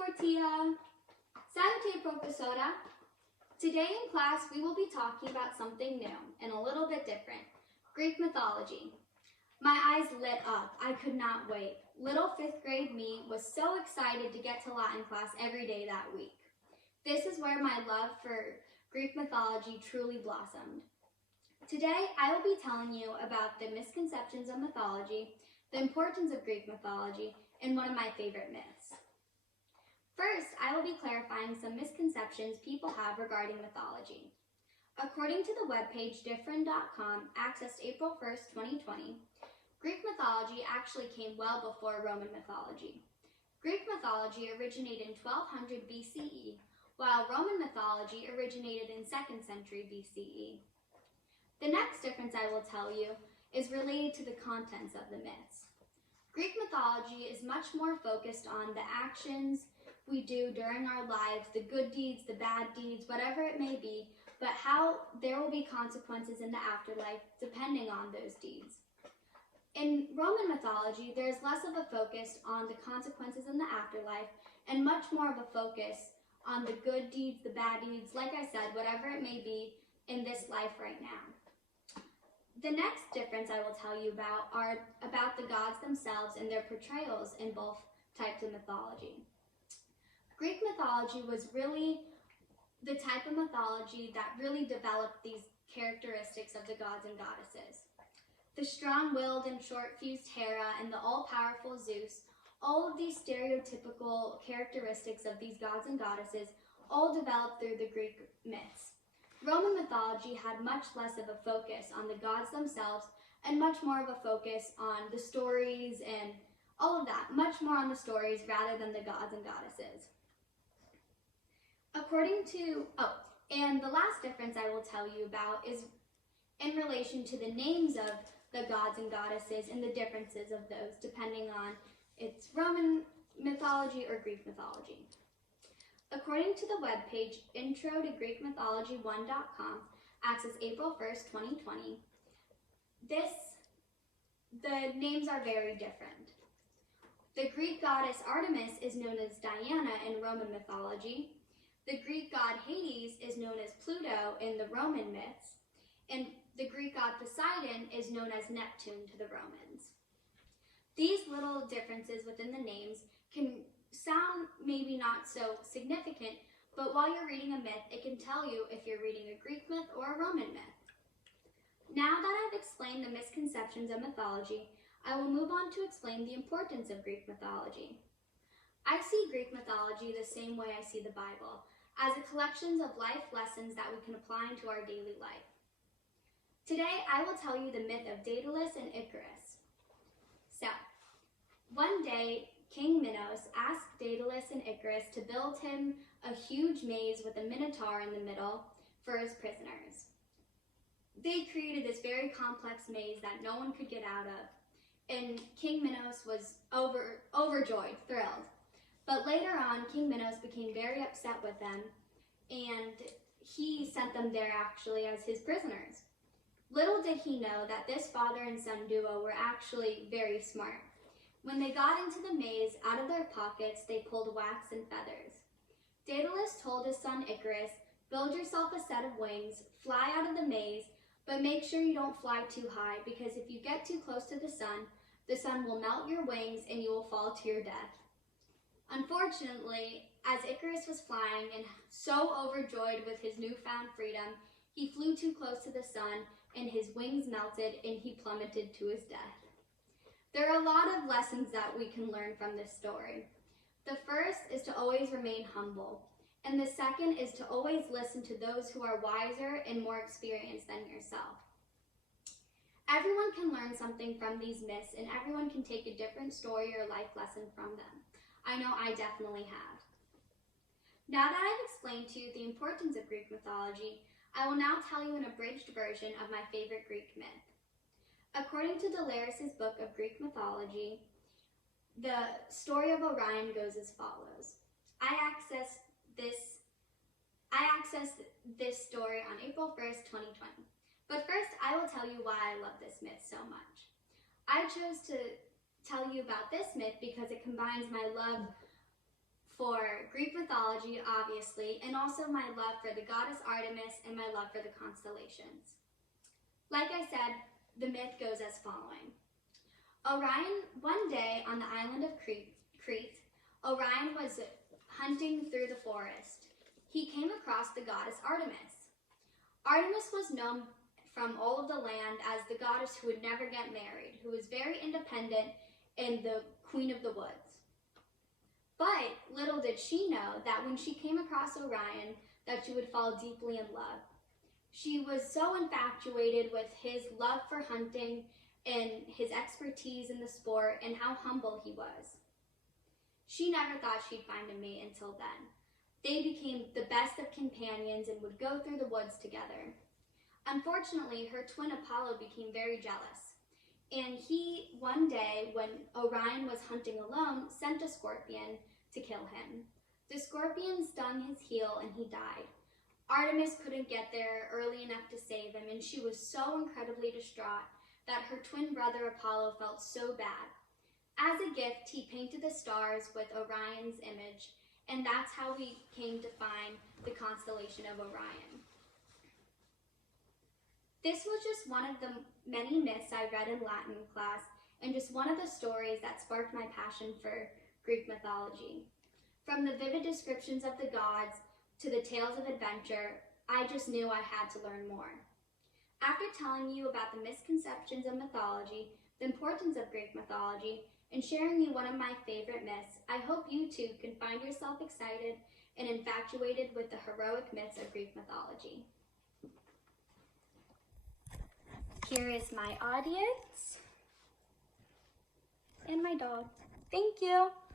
Portia! Salute, professora! Today in class we will be talking about something new and a little bit different, Greek mythology. My eyes lit up. I could not wait. Little 5th grade me was so excited to get to Latin class every day that week. This is where my love for Greek mythology truly blossomed. Today I will be telling you about the misconceptions of mythology, the importance of Greek mythology, and one of my favorite myths. First, I will be clarifying some misconceptions people have regarding mythology. According to the webpage different.com, accessed April 1st, 2020, Greek mythology actually came well before Roman mythology. Greek mythology originated in 1200 BCE, while Roman mythology originated in 2nd century BCE. The next difference I will tell you is related to the contents of the myths. Greek mythology is much more focused on the actions we do during our lives, the good deeds, the bad deeds, whatever it may be, but how there will be consequences in the afterlife depending on those deeds. In Roman mythology, there is less of a focus on the consequences in the afterlife and much more of a focus on the good deeds, the bad deeds, like I said, whatever it may be in this life right now. The next difference I will tell you about are about the gods themselves and their portrayals in both types of mythology. Greek mythology was really the type of mythology that really developed these characteristics of the gods and goddesses. The strong-willed and short-fused Hera and the all-powerful Zeus, all of these stereotypical characteristics of these gods and goddesses all developed through the Greek myths. Roman mythology had much less of a focus on the gods themselves and much more of a focus on the stories and all of that, much more on the stories rather than the gods and goddesses. And the last difference I will tell you about is in relation to the names of the gods and goddesses and the differences of those depending on it's Roman mythology or Greek mythology. According to the webpage intro to Greek mythology1.com, access April 1st, 2020, the names are very different. The Greek goddess Artemis is known as Diana in Roman mythology. The Greek god Hades is known as Pluto in the Roman myths, and the Greek god Poseidon is known as Neptune to the Romans. These little differences within the names can sound maybe not so significant, but while you're reading a myth, it can tell you if you're reading a Greek myth or a Roman myth. Now that I've explained the misconceptions of mythology, I will move on to explain the importance of Greek mythology. I see Greek mythology the same way I see the Bible, as a collection of life lessons that we can apply into our daily life. Today, I will tell you the myth of Daedalus and Icarus. So, one day, King Minos asked Daedalus and Icarus to build him a huge maze with a minotaur in the middle for his prisoners. They created this very complex maze that no one could get out of, and King Minos was overjoyed, thrilled. But later on, King Minos became very upset with them, and he sent them there actually as his prisoners. Little did he know that this father and son duo were actually very smart. When they got into the maze, out of their pockets, they pulled wax and feathers. Daedalus told his son Icarus, "Build yourself a set of wings, fly out of the maze, but make sure you don't fly too high, because if you get too close to the sun will melt your wings and you will fall to your death." Unfortunately, as Icarus was flying and so overjoyed with his newfound freedom, he flew too close to the sun and his wings melted and he plummeted to his death. There are a lot of lessons that we can learn from this story. The first is to always remain humble, and the second is to always listen to those who are wiser and more experienced than yourself. Everyone can learn something from these myths, and everyone can take a different story or life lesson from them. I know I definitely have. Now that I've explained to you the importance of Greek mythology, I will now tell you an abridged version of my favorite Greek myth. According to Delaris's book of Greek mythology, the story of Orion goes as follows. I accessed this story on April 1st, 2020. But first, I will tell you why I love this myth so much. I chose to tell you about this myth because it combines my love for Greek mythology, obviously, and also my love for the goddess Artemis and my love for the constellations. Like I said, the myth goes as following. Orion, one day on the island of Crete, Orion was hunting through the forest. He came across the goddess Artemis. Artemis was known from all of the land as the goddess who would never get married, who was very independent and the queen of the woods. But little did she know that when she came across Orion, that she would fall deeply in love. She was so infatuated with his love for hunting and his expertise in the sport and how humble he was. She never thought she'd find a mate until then. They became the best of companions and would go through the woods together. Unfortunately, her twin Apollo became very jealous, and he, one day, when Orion was hunting alone, sent a scorpion to kill him. The scorpion stung his heel and he died. Artemis couldn't get there early enough to save him, and she was so incredibly distraught that her twin brother Apollo felt so bad. As a gift, he painted the stars with Orion's image, and that's how we came to find the constellation of Orion. This was just one of the many myths I read in Latin class, and just one of the stories that sparked my passion for Greek mythology. From the vivid descriptions of the gods to the tales of adventure, I just knew I had to learn more. After telling you about the misconceptions of mythology, the importance of Greek mythology, and sharing you one of my favorite myths, I hope you too can find yourself excited and infatuated with the heroic myths of Greek mythology. Here is my audience and my dog. Thank you.